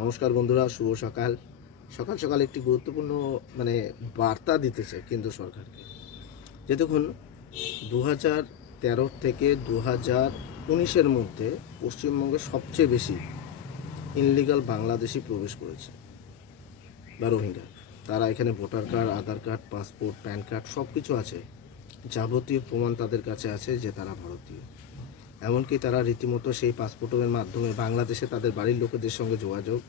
নমস্কার বন্ধুরা, শুভ সকাল। সকাল সকাল একটি গুরুত্বপূর্ণ বার্তা দিতে চাই কেন্দ্র সরকারকে। যে দেখুন, 2013 থেকে 2019-এর মধ্যে পশ্চিমবঙ্গে সবচেয়ে বেশি ইনলিগাল বাংলাদেশি প্রবেশ করেছে বা রোহিঙ্গা। তারা এখানে ভোটার কার্ড, আধার কার্ড, পাসপোর্ট, প্যান কার্ড সব কিছু আছে। যাবতীয় প্রমাণ তাদের কাছে আছে যে তারা ভারতীয়। এমনকি তারা রীতিমতো সেই পাসপোর্টের মাধ্যমে বাংলাদেশে তাদের বাড়ির লোকেদের সঙ্গে যোগাযোগ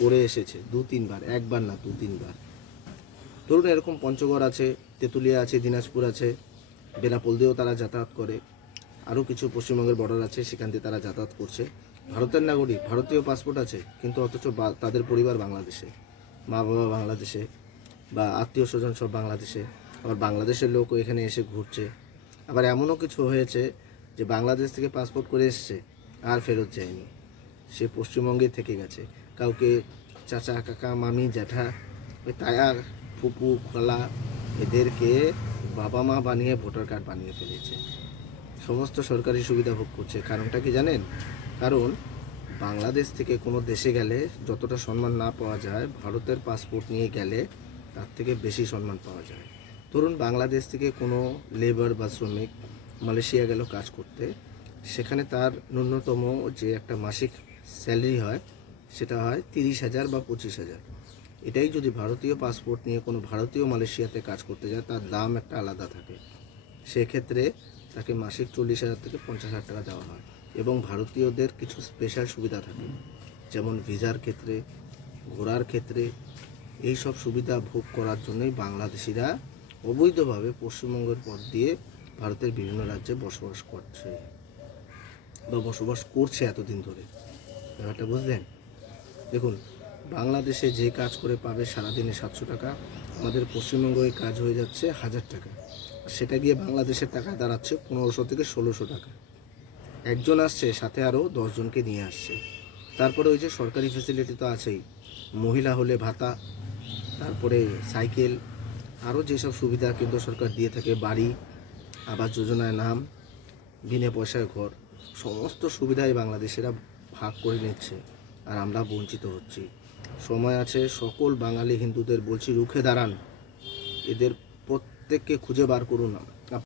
করে এসেছে 2-3 বার, একবার না 2-3 বার। ধরুন, এরকম পঞ্চগড় আছে, তেঁতুলিয়া আছে, দিনাজপুর আছে, বেনাপোল দিয়েও তারা যাতায়াত করে। আরও কিছু পশ্চিমবঙ্গের বর্ডার আছে, সেখান দিয়ে তারা যাতায়াত করছে। ভারতের নাগরিক, ভারতীয় পাসপোর্ট আছে, কিন্তু অথচ তাদের পরিবার বাংলাদেশে, মা বাবা বাংলাদেশে, বা আত্মীয় স্বজন সব বাংলাদেশে। আবার বাংলাদেশের লোকও এখানে এসে ঘুরছে। আবার এমনও কিছু হয়েছে যে বাংলাদেশ থেকে পাসপোর্ট করে এসছে আর ফেরত যায়নি, সে পশ্চিমবঙ্গে থেকে গেছে। কাউকে চাচা, কাকা, মামি, জ্যাঠা, ওই তায়ার, ফুপু, খালা এদেরকে বাবা মা বানিয়ে ভোটার কার্ড বানিয়ে ফেলেছে। সমস্ত সরকারি সুবিধা ভোগ করছে। কারণটা কি জানেন? কারণ বাংলাদেশ থেকে কোনো দেশে গেলে যতটা সম্মান না পাওয়া যায়, ভারতের পাসপোর্ট নিয়ে গেলে তার থেকে বেশি সম্মান পাওয়া যায়। ধরুন, বাংলাদেশ থেকে কোনো লেবার বা শ্রমিক মালয়েশিয়া গেল কাজ করতে, সেখানে তার ন্যূনতম যে একটা মাসিক স্যালারি হয় সেটা হয় 30,000 বা 25,000। এটাই যদি ভারতীয় পাসপোর্ট নিয়ে কোনো ভারতীয় মালয়েশিয়াতে কাজ করতে যায়, তার দাম একটা আলাদা থাকে। সেক্ষেত্রে তাকে মাসিক 40,000 থেকে 50,000 টাকা দেওয়া হয়। এবং ভারতীয়দের কিছু স্পেশাল সুবিধা থাকে, যেমন ভিসার ক্ষেত্রে, ঘোরার ক্ষেত্রে। এই সব সুবিধা ভোগ করার জন্যই বাংলাদেশিরা অবৈধভাবে পশ্চিমবঙ্গের পথ দিয়ে ভারতের বিভিন্ন রাজ্যে বসবাস করছে বা বসবাস করছে এতদিন ধরে। ব্যাপারটা বুঝলেন? দেখুন, বাংলাদেশে যে কাজ করে পাবে সারাদিনে 700 টাকা, আমাদের পশ্চিমবঙ্গে ওই কাজ হয়ে যাচ্ছে 1000 টাকা। সেটা গিয়ে বাংলাদেশের টাকায় দাঁড়াচ্ছে 1500 থেকে 1600 টাকা। একজন আসছে, সাথে আরও 10 জনকে নিয়ে আসছে। তারপরে ওই যে সরকারি ফ্যাসিলিটি তো আছেই, মহিলা হলে ভাতা, তারপরে সাইকেল, আরও যেসব সুবিধা কেন্দ্র সরকার দিয়ে থাকে, বাড়ি, আবাস যোজনায় নাম, বিনা পয়সায় ঘর, সমস্ত সুবিধাই বাংলাদেশিরা ভাগ করে নিচ্ছে, আর আমরা বঞ্চিত হচ্ছি। সময় আছে, সকল বাঙালি হিন্দুদের বলছি, রুখে দাঁড়ান। এদের প্রত্যেককে খুঁজে বার করুন।